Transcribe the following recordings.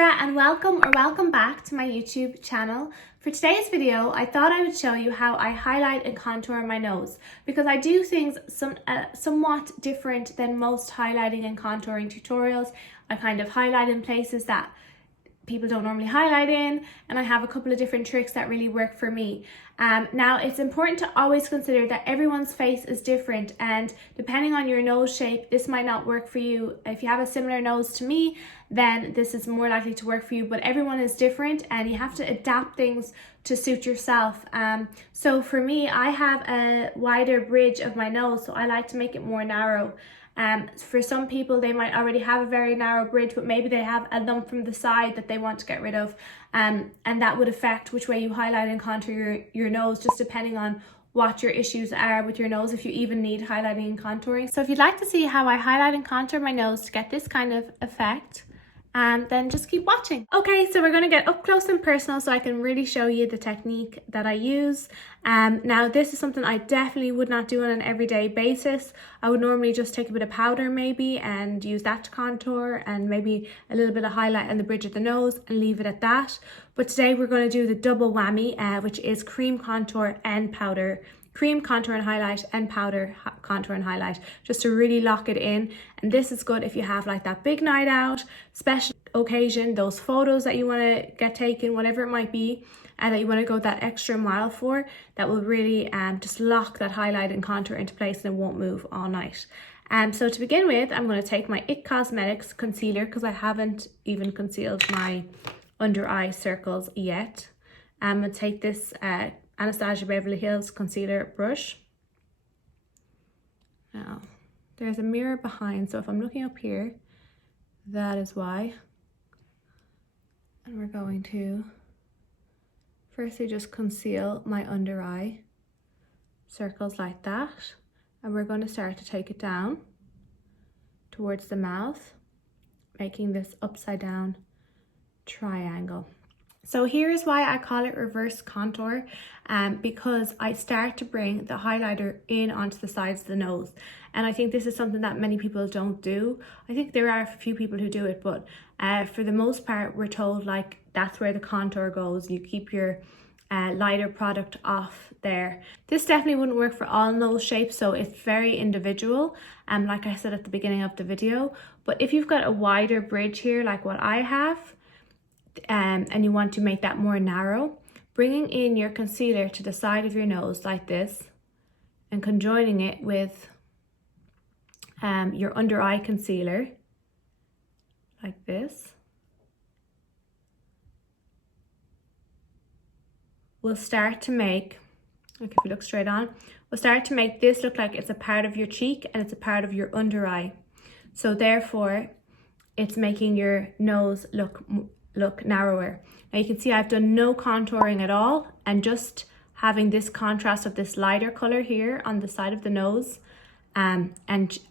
Shahira and welcome back to my YouTube channel. For today's video, I thought I would show you how I highlight and contour my nose because I do things somewhat different than most highlighting and contouring tutorials. I kind of highlight in places that people don't normally highlight in, and I have a couple of different tricks that really work for me. Now it's important to always consider that everyone's face is different, and depending on your nose shape, this might not work for you. If you have a similar nose to me, then this is more likely to work for you, but everyone is different and you have to adapt things to suit yourself. So for me, I have a wider bridge of my nose, so I like to make it more narrow. For some people, they might already have a very narrow bridge, but maybe they have a lump from the side that they want to get rid of, and that would affect which way you highlight and contour your nose, just depending on what your issues are with your nose, if you even need highlighting and contouring. So if you'd like to see how I highlight and contour my nose to get this kind of effect, then just keep watching. Okay, so we're going to get up close and personal so I can really show you the technique that I use. Now this is something I definitely would not do on an everyday basis. I would normally just take a bit of powder maybe and use that to contour, and maybe a little bit of highlight on the bridge of the nose and leave it at that. But today we're going to do the double whammy, which is cream contour and powder. Cream contour and highlight, and powder contour and highlight, just to really lock it in. And this is good if you have like that big night out, special occasion, those photos that you want to get taken, whatever it might be, and that you want to go that extra mile for. That will really just lock that highlight and contour into place, and it won't move all night. So to begin with, I'm going to take my IT Cosmetics concealer, because I haven't even concealed my under eye circles yet. I'm going to take this Anastasia Beverly Hills concealer brush. Now there's a mirror behind, so if I'm looking up here, that is why. And we're going to firstly just conceal my under eye circles like that, and we're going to start to take it down towards the mouth, making this upside down triangle. So here is why I call it reverse contour, because I start to bring the highlighter in onto the sides of the nose. And I think this is something that many people don't do. I think there are a few people who do it, but for the most part, we're told like that's where the contour goes. You keep your lighter product off there. This definitely wouldn't work for all nose shapes, so it's very individual, like I said at the beginning of the video. But if you've got a wider bridge here like what I have, and you want to make that more narrow, bringing in your concealer to the side of your nose like this and conjoining it with your under eye concealer like this will start to make, like if you look straight on, will start to make this look like it's a part of your cheek and it's a part of your under eye. So therefore it's making your nose look narrower. Now you can see I've done no contouring at all, and just having this contrast of this lighter color here on the side of the nose and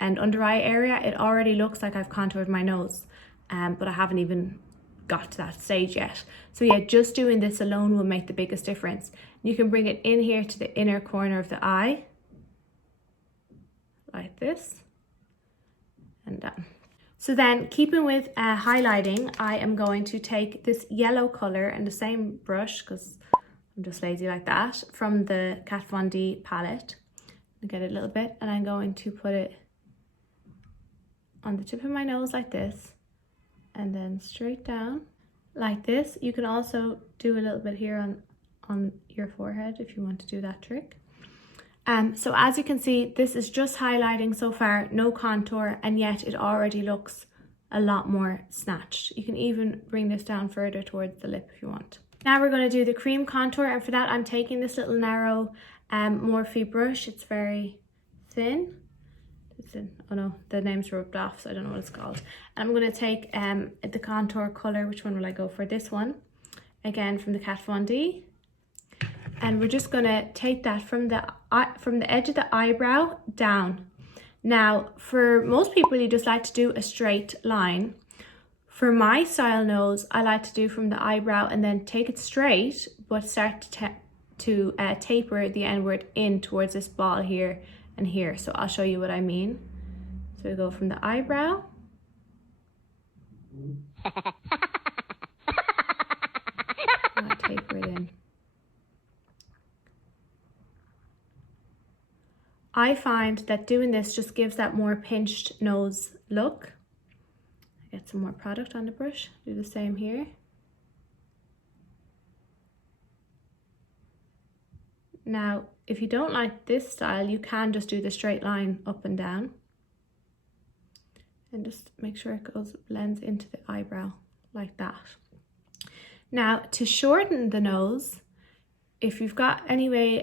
under eye area, it already looks like I've contoured my nose, but I haven't even got to that stage yet. So yeah, just doing this alone will make the biggest difference. You can bring it in here to the inner corner of the eye like this and down. So then, keeping with highlighting, I am going to take this yellow color and the same brush, because I'm just lazy like that, from the Kat Von D palette. I'll get it a little bit, and I'm going to put it on the tip of my nose like this, and then straight down like this. You can also do a little bit here on your forehead if you want to do that trick. So as you can see, this is just highlighting so far, no contour, and yet it already looks a lot more snatched. You can even bring this down further towards the lip if you want. Now we're going to do the cream contour, and for that I'm taking this little narrow Morphe brush. It's very thin. Oh no, the name's rubbed off, so I don't know what it's called. And I'm going to take the contour color. Which one will I go for? This one, again from the Kat Von D. And we're just going to take that from the edge of the eyebrow down. Now, for most people, you just like to do a straight line. For my style nose, I like to do from the eyebrow and then take it straight, but start to taper the endward in towards this ball here and here. So I'll show you what I mean. So we go from the eyebrow I find that doing this just gives that more pinched nose look. Get some more product on the brush, do the same here. Now, if you don't like this style, you can just do the straight line up and down. And just make sure it blends into the eyebrow like that. Now, to shorten the nose, if you've got anyway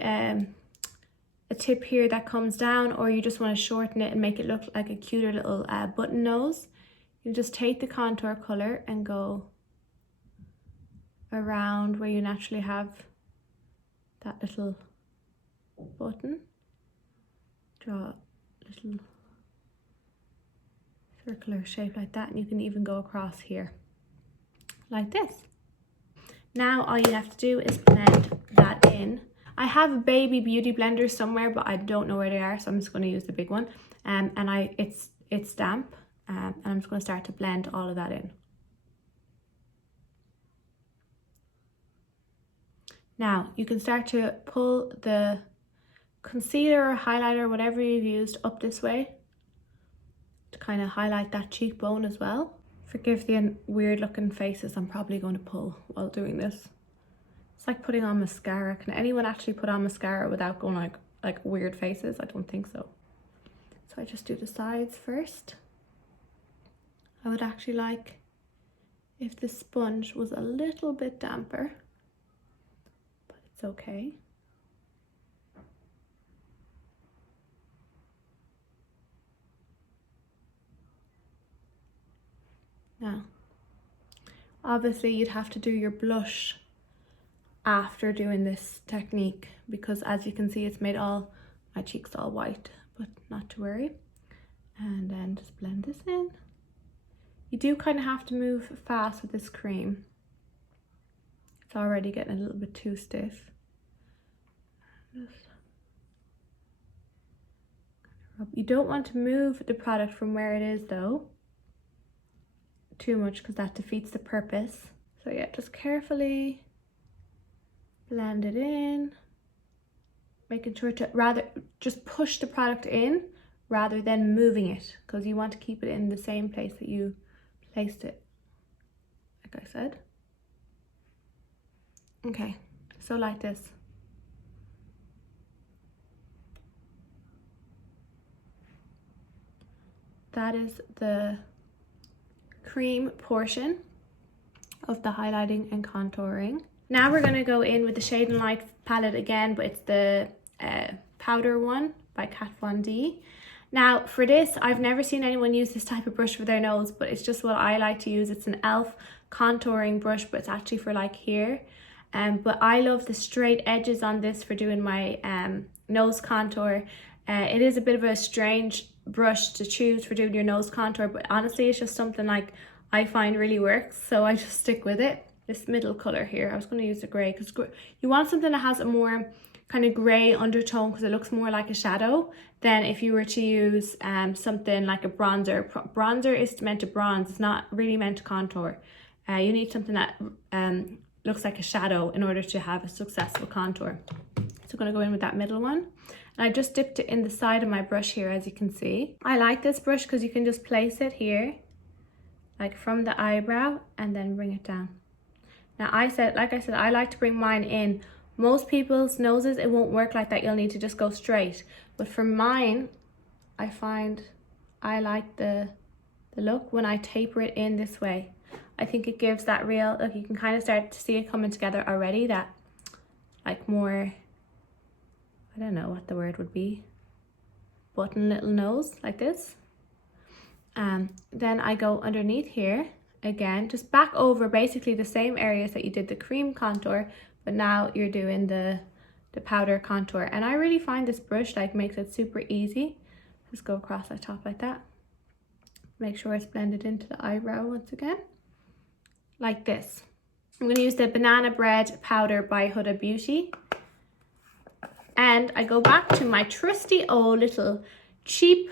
a tip here that comes down, or you just want to shorten it and make it look like a cuter little button nose, you just take the contour color and go around where you naturally have that little button. Draw a little circular shape like that, and you can even go across here like this. Now all you have to do is blend that in. I have a baby beauty blender somewhere, but I don't know where they are, so I'm just going to use the big one. And it's damp, and I'm just going to start to blend all of that in. Now you can start to pull the concealer or highlighter, whatever you've used, up this way to kind of highlight that cheekbone as well. Forgive the weird looking faces I'm probably going to pull while doing this. It's like putting on mascara. Can anyone actually put on mascara without going like weird faces? I don't think so. So I just do the sides first. I would actually like if the sponge was a little bit damper, but it's okay. Now, obviously you'd have to do your blush after doing this technique, because as you can see, it's made all my cheeks all white, but not to worry. And then just blend this in. You do kind of have to move fast with this cream. It's already getting a little bit too stiff. You don't want to move the product from where it is though too much, because that defeats the purpose. So yeah, just carefully blend it in, making sure to rather just push the product in rather than moving it, because you want to keep it in the same place that you placed it, like I said. Okay, so like this. That is the cream portion of the highlighting and contouring. Now we're going to go in with the Shade and Light palette again, but it's the powder one by Kat Von D. Now for this, I've never seen anyone use this type of brush for their nose, but it's just what I like to use. It's an e.l.f. contouring brush, but it's actually for like here. But I love the straight edges on this for doing my nose contour. It is a bit of a strange brush to choose for doing your nose contour, but honestly it's just something like I find really works, so I just stick with it. This middle color here, I was going to use the gray, because you want something that has a more kind of gray undertone, because it looks more like a shadow than if you were to use something like a bronzer. Bronzer is meant to bronze, it's not really meant to contour. You need something that looks like a shadow in order to have a successful contour. So I'm going to go in with that middle one. And I just dipped it in the side of my brush here, as you can see. I like this brush because you can just place it here, like from the eyebrow, and then bring it down. Now like I said, I like to bring mine in. Most people's noses, it won't work like that. You'll need to just go straight. But for mine, I find I like the look when I taper it in this way. I think it gives that real, look, you can kind of start to see it coming together already, that like more, I don't know what the word would be, button little nose like this. Then I go underneath here again, just back over basically the same areas that you did the cream contour, but now you're doing the powder contour. And I really find this brush like makes it super easy. Just go across the top like that. Make sure it's blended into the eyebrow once again, like this. I'm going to use the Banana Bread powder by Huda Beauty. And I go back to my trusty old little cheap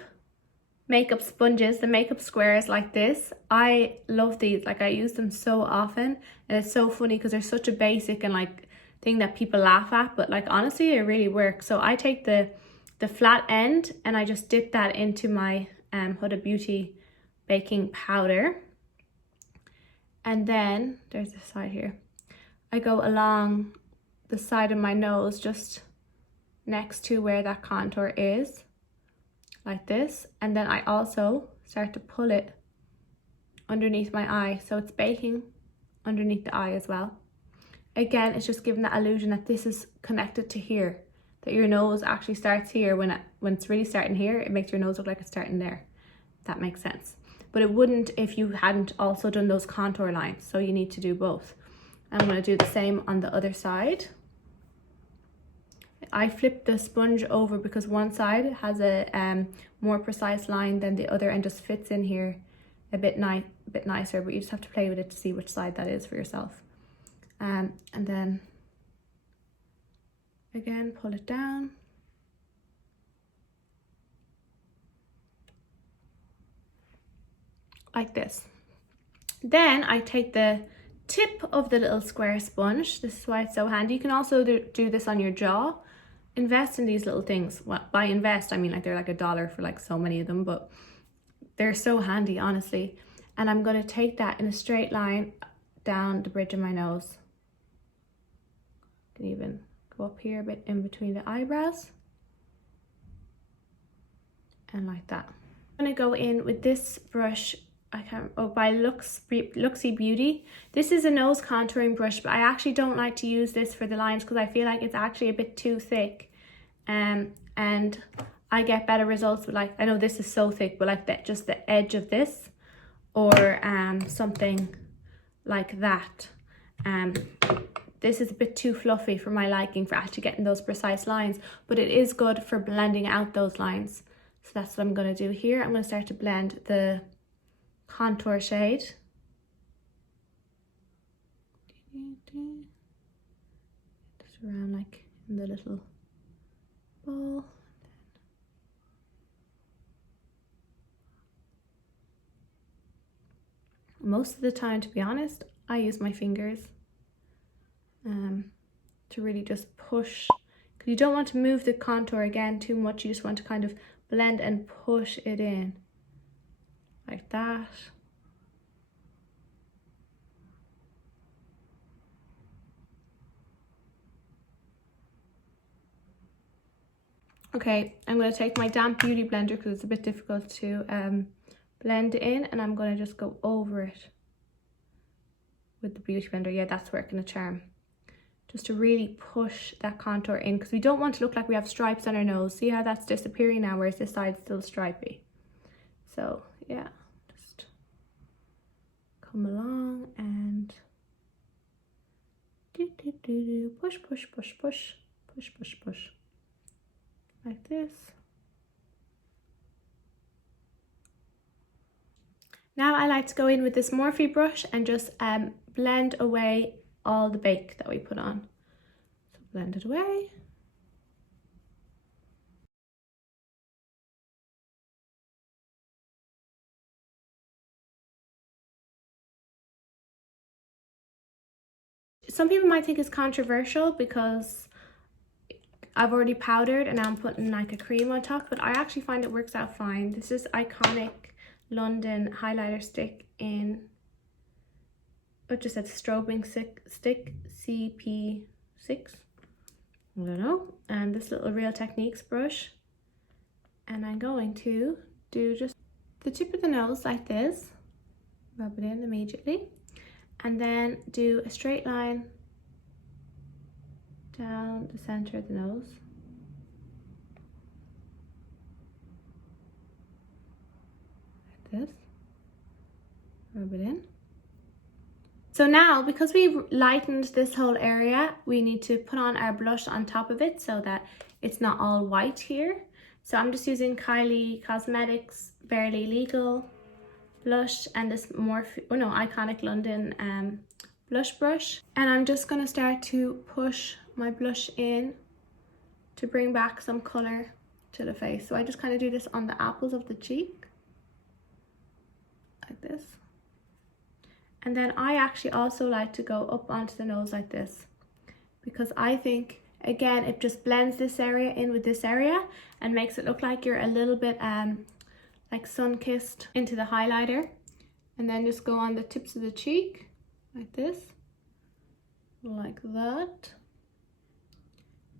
makeup sponges, the makeup squares like this. I love these, like I use them so often, and it's so funny because they're such a basic and like thing that people laugh at, but like honestly it really works. So I take the the flat end, and I just dip that into my Huda Beauty baking powder. And then there's this side here. I go along the side of my nose, just next to where that contour is, like this. And then I also start to pull it underneath my eye, so it's baking underneath the eye as well. Again, it's just giving that illusion that this is connected to here, that your nose actually starts here. When it's really starting here, it makes your nose look like it's starting there. That makes sense. But it wouldn't if you hadn't also done those contour lines, so you need to do both. I'm going to do the same on the other side. I flip the sponge over because one side has a more precise line than the other and just fits in here a bit nicer, but you just have to play with it to see which side that is for yourself. And then again, pull it down. Like this. Then I take the tip of the little square sponge. This is why it's so handy. You can also do this on your jaw. Invest in these little things. Well, by invest, I mean like they're like $1 for like so many of them, but they're so handy, honestly. And I'm going to take that in a straight line down the bridge of my nose. Can even go up here a bit in between the eyebrows. And like that. I'm going to go in with this brush. By Luxie Beauty. This is a nose contouring brush, but I actually don't like to use this for the lines because I feel like it's actually a bit too thick. And I get better results with, like, I know this is so thick, but like just the edge of this, or something like that. This is a bit too fluffy for my liking for actually getting those precise lines, but it is good for blending out those lines. So that's what I'm going to do here. I'm going to start to blend the contour shade. Just around like in the little ball. Most of the time, to be honest, I use my fingers to really just push, because you don't want to move the contour again too much. You just want to kind of blend and push it in like that. Okay, I'm going to take my damp beauty blender because it's a bit difficult to blend in, and I'm going to just go over it with the beauty blender. Yeah, that's working a charm. Just to really push that contour in, because we don't want to look like we have stripes on our nose. See how that's disappearing now, whereas this side's still stripy. So yeah, just come along and push, push, push, push, push, push, push, like this. Now I like to go in with this Morphe brush and just blend away all the bake that we put on. So blend it away. Some people might think it's controversial because I've already powdered and now I'm putting like a cream on top, but I actually find it works out fine. This is Iconic London highlighter stick in, it just said strobing stick CP6. I don't know. And this little Real Techniques brush. And I'm going to do just the tip of the nose like this. Rub it in immediately. And then do a straight line down the center of the nose. Like this. Rub it in. So now, because we've lightened this whole area, we need to put on our blush on top of it so that it's not all white here. So I'm just using Kylie Cosmetics Barely Legal blush and this Iconic London blush brush. And I'm just going to start to push my blush in to bring back some color to the face. So I just kind of do this on the apples of the cheek, like this. And then I actually also like to go up onto the nose like this, because I think Again, it just blends this area in with this area and makes it look like you're a little bit like sun-kissed into the highlighter. And then just go on the tips of the cheek like this, like that.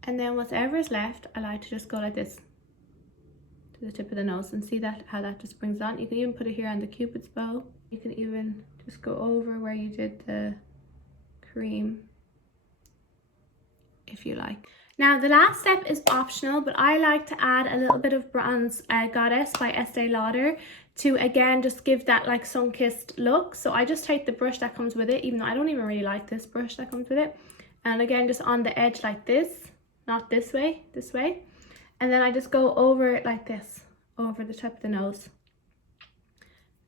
And then whatever is left, I like to just go like this to the tip of the nose, and see that how that just brings on. You can even put it here on the Cupid's bow. You can even just go over where you did the cream if you like. Now the last step is optional, but I like to add a little bit of bronze Goddess by Estee Lauder to again just give that like sun-kissed look. So I just take the brush that comes with it, even though I don't even really like this brush that comes with it, and again just on the edge like this, not this way, this way, and then I just go over it like this, over the top of the nose,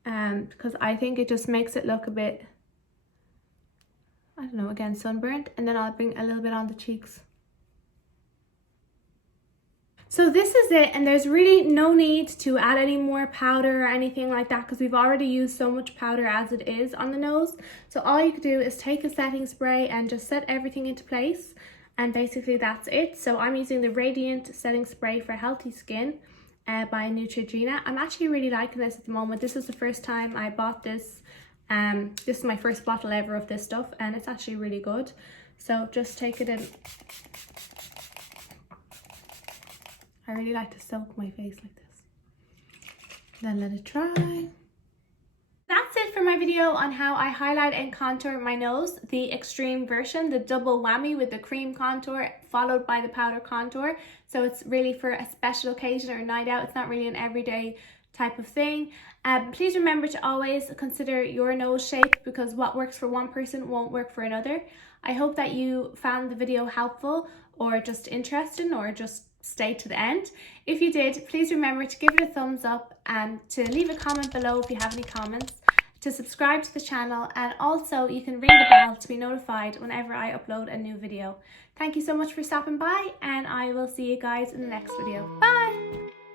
because I think it just makes it look a bit, I don't know, again sunburnt. And then I'll bring a little bit on the cheeks. So this is it, and there's really no need to add any more powder or anything like that because we've already used so much powder as it is on the nose. So all you can do is take a setting spray and just set everything into place, and basically that's it. So I'm using the Radiant Setting Spray for Healthy Skin by Neutrogena. I'm actually really liking this at the moment. This is the first time I bought this. This is my first bottle ever of this stuff, and it's actually really good. So just take it in. I really like to soak my face like this. Then let it dry. That's it for my video on how I highlight and contour my nose, the extreme version, the double whammy with the cream contour followed by the powder contour. So it's really for a special occasion or a night out. It's not really an everyday type of thing. Please remember to always consider your nose shape, because what works for one person won't work for another. I hope that you found the video helpful or just interesting, or just stay to the end. If you did, please remember to give it a thumbs up and to leave a comment below if you have any comments, to subscribe to the channel, and also you can ring the bell to be notified whenever I upload a new video. Thank you so much for stopping by, and I will see you guys in the next video. Bye!